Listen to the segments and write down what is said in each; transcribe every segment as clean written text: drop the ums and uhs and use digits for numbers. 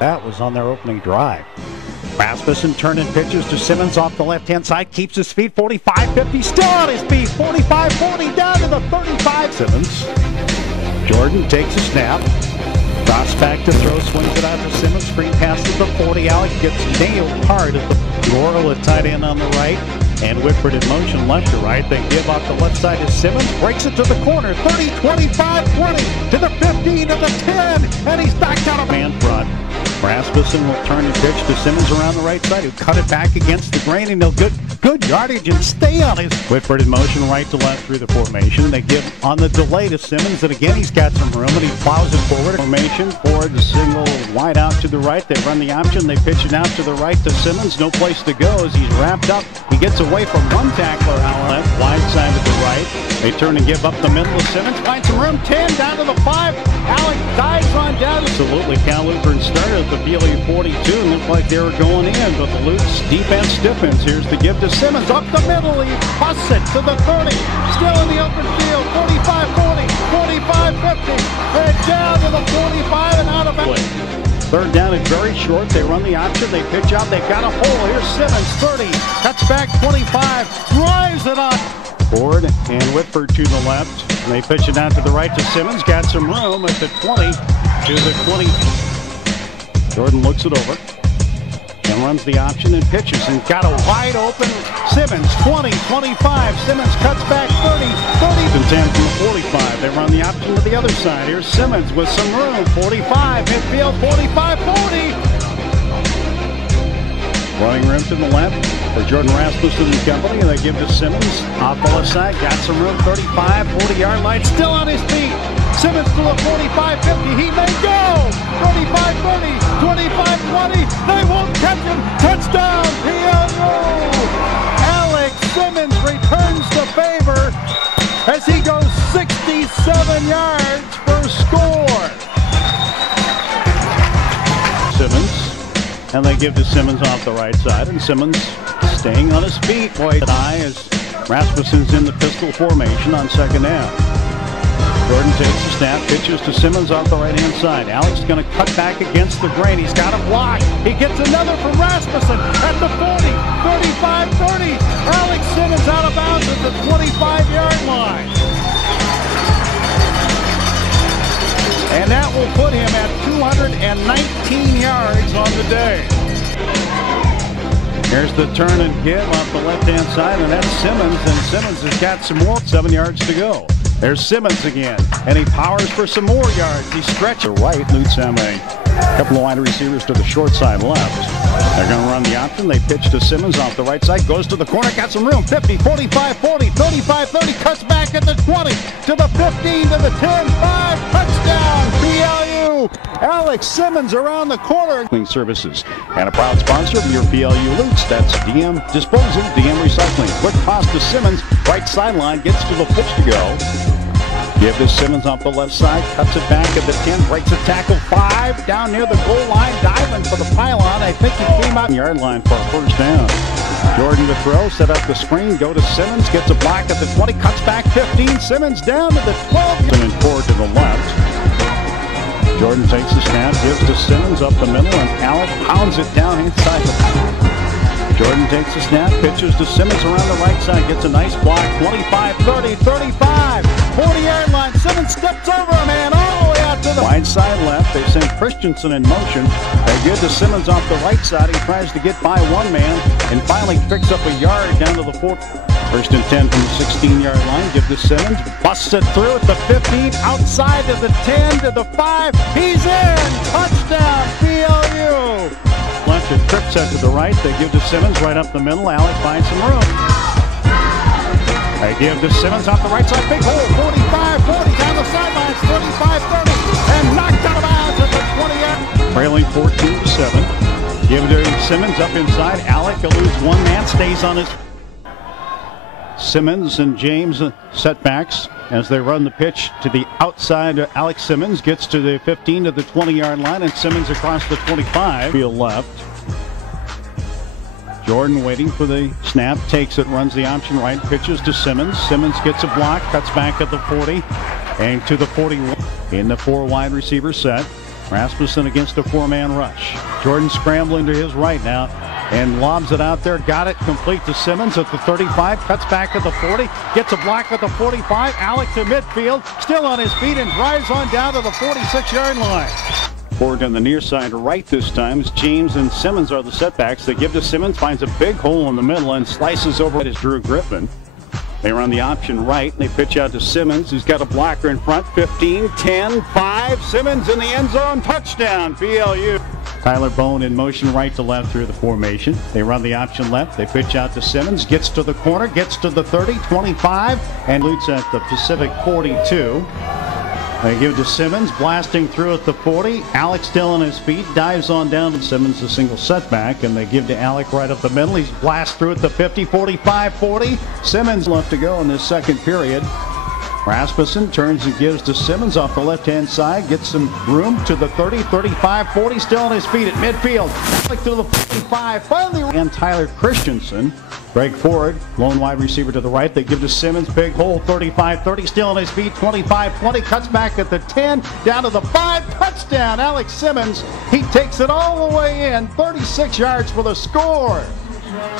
That was on their opening drive. Rasmussen turning pitches to Simmons off the left-hand side, keeps his feet, 45-50, still on his feet, 45-40, down to the 35. Simmons. Jordan takes a snap, drops back to throw, swings it out to Simmons, screen pass to the 40. Alec gets nailed hard at the Gorel at tight end on the right, and Whitford in motion left to right. They give off the left side to Simmons, breaks it to the corner, 30, 25, 20, to the 15, to the 10, and he's back out of man front. Rasmussen will turn and pitch to Simmons around the right side, who cut it back against the grain, and they'll good yardage and stay on his. Whitford in motion right to left through the formation. They give on the delay to Simmons, and again he's got some room, and he plows it forward. Formation forward, the single wide out to the right. They run the option. They pitch it out to the right to Simmons. No place to go as he's wrapped up. He gets away from one tackler, however, left, wide side to the right. They turn and give up the middle to Simmons. Finds some room. 10 down to the 5. Alec dives on down. Absolutely, Cal Lutheran started at the BLU 42 and looked like they were going in, but the Luke's defense stiffens. Here's the give to Simmons up the middle. He busts it to the 30. Still in the open field. 45-40, 45-50, and down to the 45 and out of bounds. Third down and very short. They run the option. They pitch out. They've got a hole. Here's Simmons, 30. Cuts back, 25. Drives it up. Ford and Whitford to the left. And they pitch it out to the right to Simmons. Got some room at the 20 to the 20. Jordan looks it over and runs the option and pitches and got a wide open Simmons, 20, 25. Simmons cuts back 30, 30 and 10 from the 45. They run the option to the other side. Here's Simmons with some room, 45, midfield, 45, 40. Running rim to the left for Jordan Rasmussen and company. They give to Simmons off the left side. Got some room, 35, 40-yard line, still on his feet. Simmons to the 45-50. He may go. 35-30, 25-20. They won't catch him. Touchdown, PLU. Alec Simmons returns the favor as he goes 67 yards for a score. Simmons. And they give to Simmons off the right side, and Simmons staying on his feet. Boy, as Rasmussen's in the pistol formation on second down. Jordan takes the snap, pitches to Simmons off the right-hand side. Alec's going to cut back against the grain. He's got a block. He gets another from Rasmussen at the 40, 35-30. Alec Simmons out of bounds at the 25-yard line. And that will put him at 219 yards on the day. Here's the turn and give off the left-hand side, and that's Simmons, and Simmons has got some more. 7 yards to go. There's Simmons again, and he powers for some more yards. He stretches right, Lutz have a couple of wide receivers to the short side left. They're going to run the option. They pitch to Simmons off the right side, goes to the corner, got some room, 50, 45, 40, 35, 30, cuts back at the 20, to the 15, to the 10, 5, touchdown, PLU. Alec Simmons around the corner. Services and a proud sponsor of your PLU Lutz. That's DM Disposal, DM Recycling. Quick toss to Simmons, right sideline, gets to the pitch to go. Give this Simmons off the left side, cuts it back at the 10, breaks a tackle, 5, down near the goal line, diving for the pylon. I think he came out yard line for a first down. Jordan to throw, set up the screen, go to Simmons, gets a block at the 20, cuts back 15, Simmons down to the 12, and forward to the left. Jordan takes the snap, gives to Simmons up the middle, and Alec pounds it down inside the Jordan takes the snap, pitches to Simmons around the right side, gets a nice block, 25, 30, 35, 40-yard line. Simmons steps over a man all the way out to the wide side left. They send Christensen in motion. They give to Simmons off the right side. He tries to get by one man and finally picks up a yard down to the 4. First and 10 from the 16-yard line. Give to Simmons, busts it through at the 15, outside to the 10, to the 5. He's in! Touchdown, PLU! Left and trips out to the right. They give to Simmons right up the middle. Alec finds some room. They give to Simmons off the right side. Big hole, 45-40 down the sidelines, 35-30, and knocked out of bounds at the 20-yard. Trailing 14-7. Give it to Simmons up inside. Alec eludes one man, stays on his. Simmons and James setbacks as they run the pitch to the outside. Alec Simmons gets to the 15 to the 20-yard line, and Simmons across the 25. Field left. Jordan waiting for the snap, takes it, runs the option right, pitches to Simmons. Simmons gets a block, cuts back at the 40 and to the 41 in the 4 wide receiver set. Rasmussen against a four-man rush. Jordan scrambling to his right now and lobs it out there. Got it complete to Simmons at the 35. Cuts back at the 40. Gets a block at the 45. Alec to midfield. Still on his feet and drives on down to the 46-yard line. Forward on the near side right this time. James and Simmons are the setbacks. They give to Simmons. Finds a big hole in the middle and slices over it as Drew Griffin. They run the option right, and they pitch out to Simmons, who's got a blocker in front. 15, 10, 5. Simmons in the end zone. Touchdown, BLU. Tyler Bone in motion right to left through the formation. They run the option left. They pitch out to Simmons. Gets to the corner. Gets to the 30, 25, and loops at the Pacific 42. They give to Simmons, blasting through at the 40. Alec still on his feet, dives on down to Simmons, a single setback, and they give to Alec right up the middle. He's blast through at the 50, 45, 40. Simmons left to go in this second period. Rasmussen turns and gives to Simmons off the left-hand side, gets some room to the 30, 35, 40, still on his feet at midfield. Alec to the 55, finally, and Tyler Christensen. Greg Ford, lone wide receiver to the right. They give to Simmons, big hole, 35-30, still on his feet, 25-20, cuts back at the 10, down to the 5, touchdown, Alec Simmons. He takes it all the way in, 36 yards for the score.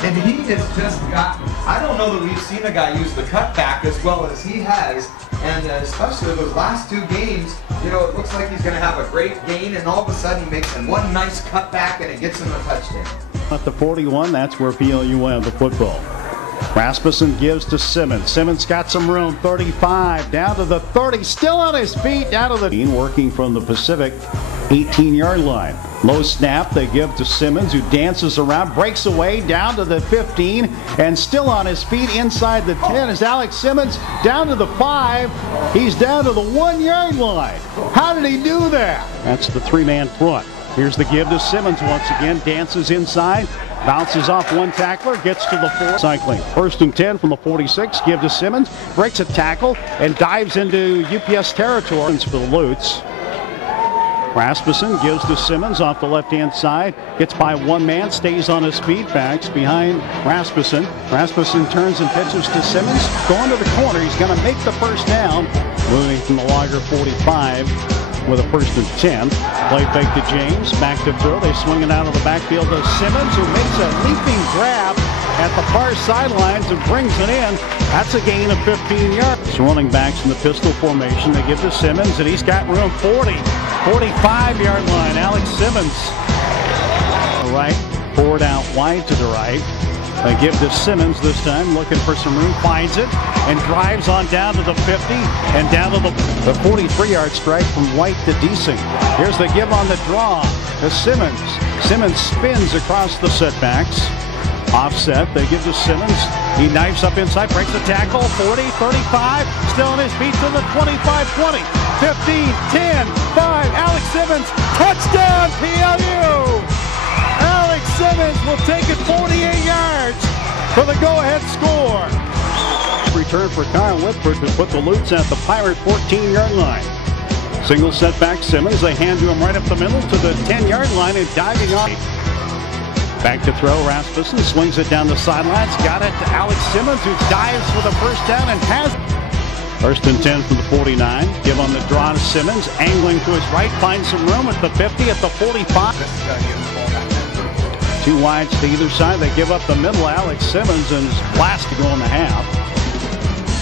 And he has just gotten, I don't know that we've seen a guy use the cutback as well as he has, and especially those last two games, you know, it looks like he's going to have a great gain, and all of a sudden he makes him one nice cutback and it gets him a touchdown. At the 41, that's where PLU won the football. Rasmussen gives to Simmons. Simmons got some room, 35, down to the 30, still on his feet, down to the working from the Pacific 18-yard line. Low snap, they give to Simmons, who dances around, breaks away, down to the 15, and still on his feet inside the 10 is Alec Simmons, down to the 5. He's down to the 1-yard line. How did he do that? That's the three-man front. Here's the give to Simmons once again, dances inside, bounces off one tackler, gets to the 4. Cycling. 1st and 10 from the 46, give to Simmons, breaks a tackle, and dives into UPS territory for the Lutz. Rasmussen gives to Simmons off the left-hand side, gets by one man, stays on his feet, backs behind Rasmussen. Rasmussen turns and pitches to Simmons, going to the corner. He's going to make the first down, moving from the Lager 45 with a 1st and 10. Play fake to James, back to throw. They swing it out of the backfield to Simmons, who makes a leaping grab at the far sidelines and brings it in. That's a gain of 15 yards. Running backs in the pistol formation. They give to Simmons, and he's got room 40, 45-yard line. Alec Simmons, right, forward out wide to the right. They give to Simmons this time, looking for some room, finds it, and drives on down to the 50 and down to the 43-yard strike from White to Deasing. Here's the give on the draw to Simmons. Simmons spins across the setbacks. Offset, they give to Simmons. He knifes up inside, breaks the tackle, 40, 35, still on his feet to the 25, 20, 15, 10, 5. Alec Simmons, touchdown PLU! Alec Simmons will take it 48 yards for the go-ahead score. Return for Kyle Whitford to put the Lutz at the Pirate 14-yard line. Single setback Simmons, they hand to him right up the middle to the 10-yard line and diving on. Back to throw, Rasmussen swings it down the sidelines, got it to Alec Simmons, who dives for the first down and has it. 1st and 10 from the 49. Give on the draw to Simmons, angling to his right, finds some room at the 50, at the 45. Two wides to either side. They give up the middle. Alec Simmons and is blast to go in the half.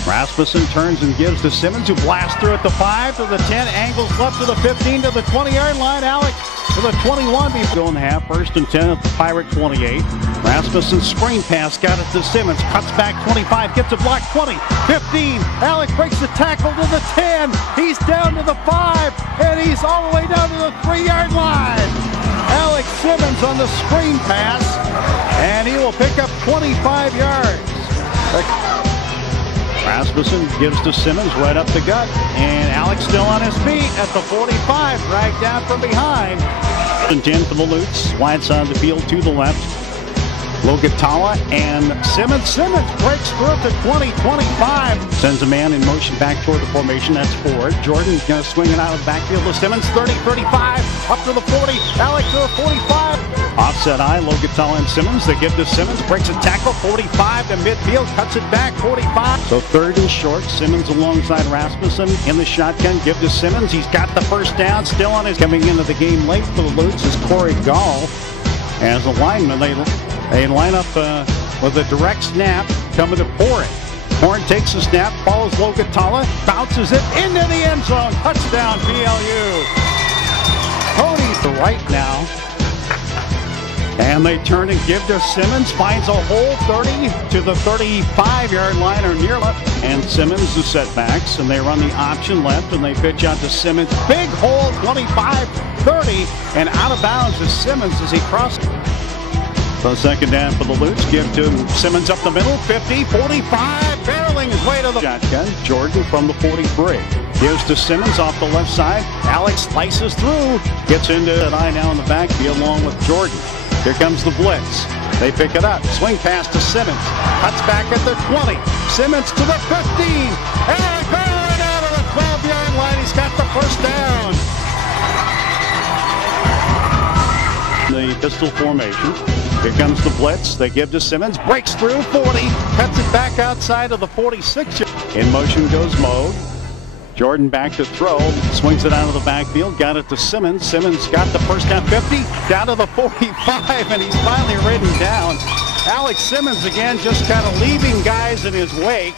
Rasmussen turns and gives to Simmons, who blasts through at the 5 to the 10, angles left to the 15 to the 20-yard line. Alec to the 21 before going the half. 1st and 10 at the Pirate 28. Rasmussen screen pass, got it to Simmons, cuts back 25, gets a block 20, 15. Alec breaks the tackle to the 10. He's down to the 5, and he's all the way down to the 3-yard line. Alec Simmons on the screen pass, and he will pick up 25 yards. Rasmussen gives to Simmons right up the gut, and Alec still on his feet at the 45, dragged down from behind. And 10 for the Lutz, wide side of the field to the left. Logatala and Simmons. Simmons breaks through to 20-25. Sends a man in motion back toward the formation. That's Ford. Jordan going to swing it out of the backfield to Simmons. 30-35. Up to the 40. Alec to the 45. Offset eye. Logatala and Simmons. They give to Simmons. Breaks a tackle. 45 to midfield. Cuts it back. 45. So third and short. Simmons alongside Rasmussen in the shotgun. Give to Simmons. He's got the first down. Still on his coming into the game late for the Lutes is Corey Gall. As a lineman, they line up with a direct snap, coming to Porn. Porn takes the snap, follows Logatala, bounces it into the end zone. Touchdown, BLU. Cody to right now. And they turn and give to Simmons. Finds a hole, 30 to the 35-yard line or near left. And Simmons the setbacks, and they run the option left, and they pitch out to Simmons. Big hole, 25, 30, and out of bounds is Simmons as he crosses. So second down for the Lutes. Give to Simmons up the middle. 50, 45. Barreling his way to the shotgun. Jordan from the 43. Gives to Simmons off the left side. Alex slices through. Gets into an eye now in the backfield along with Jordan. Here comes the blitz. They pick it up. Swing pass to Simmons. Cuts back at the 20. Simmons to the 15. And going out of the 12-yard line. He's got the first down. The pistol formation. Here comes the blitz. They give to Simmons. Breaks through 40. Cuts it back outside of the 46. In motion goes Moe. Jordan back to throw. Swings it out of the backfield. Got it to Simmons. Simmons got the first down. 50. Down to the 45. And he's finally ridden down. Alec Simmons again just kind of leaving guys in his wake.